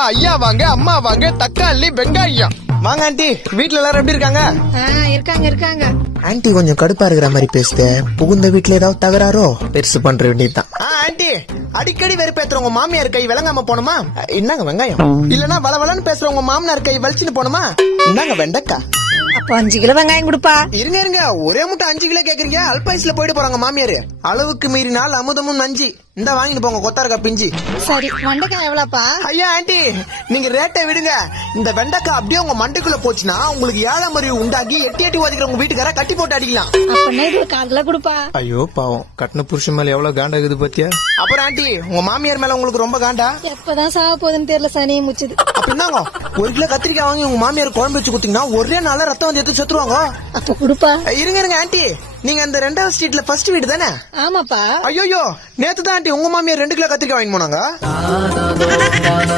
ஐயா வாங்க, அம்மா வாங்க, தக்காளி வெங்காயம் வாங்க. ஆண்டி வீட்டுல எல்லாரும் எப்படி இருக்காங்க? இருக்காங்க. ஆண்டி கொஞ்சம் கடுப்பா இருக்கிற மாதிரி பேசுத. புகுந்த வீட்டுல ஏதாவது தகராறோ பெருசு பண்ற வேண்டியதுதான். ஆண்டி அடிக்கடி வெறுப்பேத்துறவங்க மாமியார் கை விளங்காம போனோமா? இன்னாங்க வெங்காயம். இல்லன்னா வளவளன்னு பேசுறவங்க மாமனார் கை வலிச்சுன்னு போனோமா? இன்னாங்க வெண்டைக்கா. அப்ப 5 கிலோ வெங்காயம் கொடுப்பா. இருங்க ஒரே முட்டை 5 கிலோ கேக்குறீங்க? அல்பாயுஸ்ல போயிட்டு போறாங்க மாமியாரு. அளவுக்கு மீறினால் அமுதமும் நஞ்சு. இந்த வாங்கிட்டு போங்க கொத்தாரக்கா பிஞ்சி. சரி, வெண்டைக்காய் எவ்வளவுப்பா? ஐயா ஆண்டி நீங்க ரேட்டை விடுங்க. இந்த வெண்டைக்காய் அப்படியே உங்க மண்டைக்குள்ள போச்சுன்னா உங்களுக்கு 7ஆம் அறிவு உண்டாக்கி எட்டி ஓதிக்கிற உங்க வீட்டுக்கார கட்டி போட்டு அடிக்கலாம். அப்ப இது 1/4 கிலோ கொடுப்பா. ஐயோ பாவம், கட்டின புருஷன் மேல எவ்வளவு காண்டா இருக்குது பாத்தியா? அப்புறம் ஆண்டி உங்க மாமியார் மேல உங்களுக்கு ரொம்ப காண்டா? எப்பதான் சாக போகுதுன்னு தெரியல, சனியை முச்சுது. அப்படின்னாங்க 1 கிலோ கத்திரிக்காய் வாங்கி உங்க மாமியார் குழம்பு வச்சு குடுத்தீங்கன்னா ஒரே நாள ரத்தம் வந்து எடுத்து செத்துருவாங்க. அப்ப கொடுப்பா. இருங்க ஆண்டி, நீங்க அந்த 2வது ஸ்ட்ரீட்ல ஃபர்ஸ்ட் வீடு தானே? ஆமாப்பா. ஐயோ நேத்து தான் ஆண்டி உங்க மாமியார் 2 கிலோ கத்திரிக்காய் வாங்கி போனாங்க.